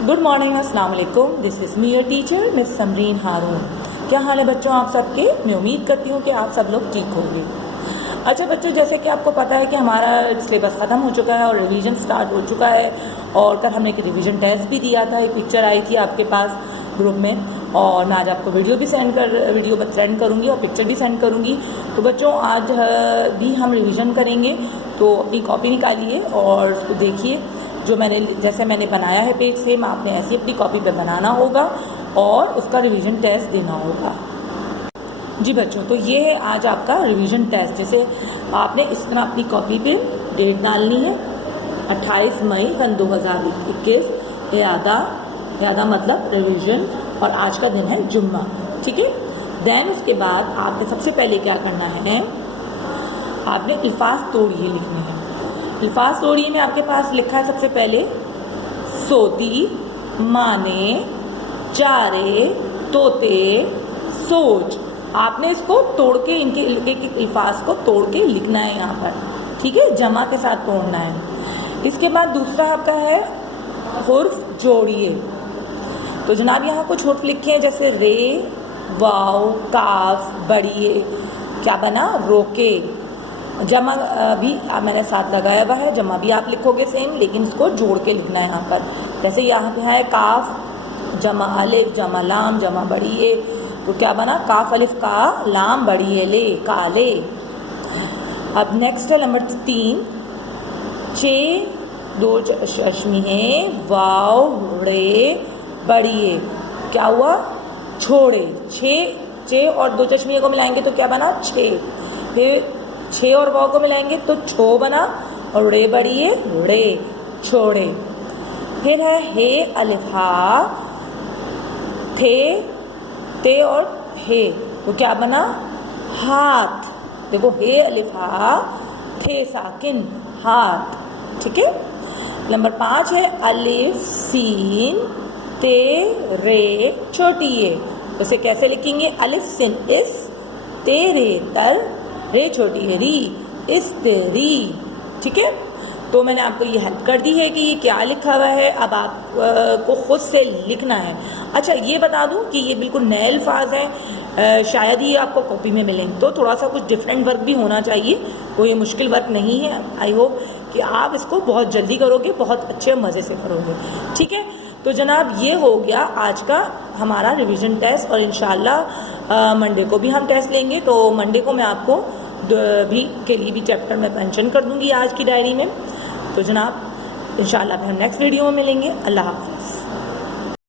Good morning, अस्सलाम वालेकुम। This is me your teacher miss Samreen Haroon. क्या हाल है बच्चों आप सबके? मैं उम्मीद करती हूँ कि आप सब लोग ठीक होंगे। अच्छा बच्चों, जैसे कि आपको पता है कि हमारा सिलेबस ख़त्म हो चुका है और रिवीजन स्टार्ट हो चुका है, और कल हमने एक रिवीजन टेस्ट भी दिया था। एक पिक्चर आई थी आपके पास ग्रुप में, और मैं आज आपको वीडियो सेंड करूँगी और पिक्चर भी सेंड करूँगी। तो बच्चों आज भी हम रिवीजन करेंगे, तो अपनी कॉपी निकालिए और उसको देखिए। जैसे मैंने बनाया है पेज से, आपने ऐसी अपनी कॉपी पे बनाना होगा और उसका रिवीजन टेस्ट देना होगा। जी बच्चों, तो ये है आज आपका रिवीजन टेस्ट। जैसे आपने इस तरह अपनी कॉपी पे डेट डालनी है 28 मई सन 2021, यादा मतलब रिवीजन, और आज का दिन है जुम्मा। ठीक है। देन उसके बाद आपने सबसे पहले क्या करना है, आपने अल्फाज तोड़िए लिखने हैं। अल्फाज तोड़िए में आपके पास लिखा है सबसे पहले सोती, माने, चारे, तोते, सोच। आपने इसको तोड़ के इनके एक अल्फाज को तोड़ के लिखना है यहाँ पर। ठीक है, जमा के साथ तोड़ना है। इसके बाद दूसरा आपका है हुर्फ जोड़िए। तो जनाब यहाँ कुछ हुर्फ लिखे हैं, जैसे रे, वाव, काफ, बढ़िए। क्या बना? रोके। जमा भी मैंने साथ लगाया हुआ है, जमा भी आप लिखोगे सेम, लेकिन इसको जोड़ के लिखना है यहाँ पर। जैसे यहाँ पे है काफ, जमा अलिफ, जमा लाम, जमा बढ़िए। तो क्या बना? काफ अलिफ का, लाम बढ़िए ले, काले। अब नेक्स्ट है नंबर 3, चे, दो चश्मी है, वाव, रे, बढ़िए। क्या हुआ? छोड़े। चे और दो चश्मियों को मिलाएंगे तो क्या बना? छे। फिर छे और वाव को मिलाएंगे तो छो बना, और रे बढ़िए, रे, छोड़े। फिर है हे अलिफ हा, ते और हे, तो क्या बना? हाथ। देखो हे अलिफ हा, थे साकिन, हाथ। ठीक है। नंबर 5 है अलिफ सीन, ते, रे, छोटी ए। उसे कैसे लिखेंगे? अलिफ सिन इस, ते रे तल, रे छोटी है री, इस तेरी। ठीक है। तो मैंने आपको ये हेल्प कर दी है कि ये क्या लिखा हुआ है, अब आपको खुद से लिखना है। अच्छा ये बता दूं कि ये बिल्कुल नए अल्फाज हैं, शायद ही आपको कॉपी में मिलेंगे, तो थोड़ा सा कुछ डिफरेंट वर्क भी होना चाहिए, कोई मुश्किल वर्क नहीं है। आई होप कि आप इसको बहुत जल्दी करोगे, बहुत अच्छे मज़े से करोगे। ठीक है। तो जनाब ये हो गया आज का हमारा रिवीजन टेस्ट, और इंशाल्लाह मंडे को भी हम टेस्ट लेंगे। तो मंडे को मैं आपको के लिए भी चैप्टर में मेंशन कर दूंगी आज की डायरी में। तो जनाब इंशाल्लाह फिर हम नेक्स्ट वीडियो में मिलेंगे। अल्लाह हाफ़िज़।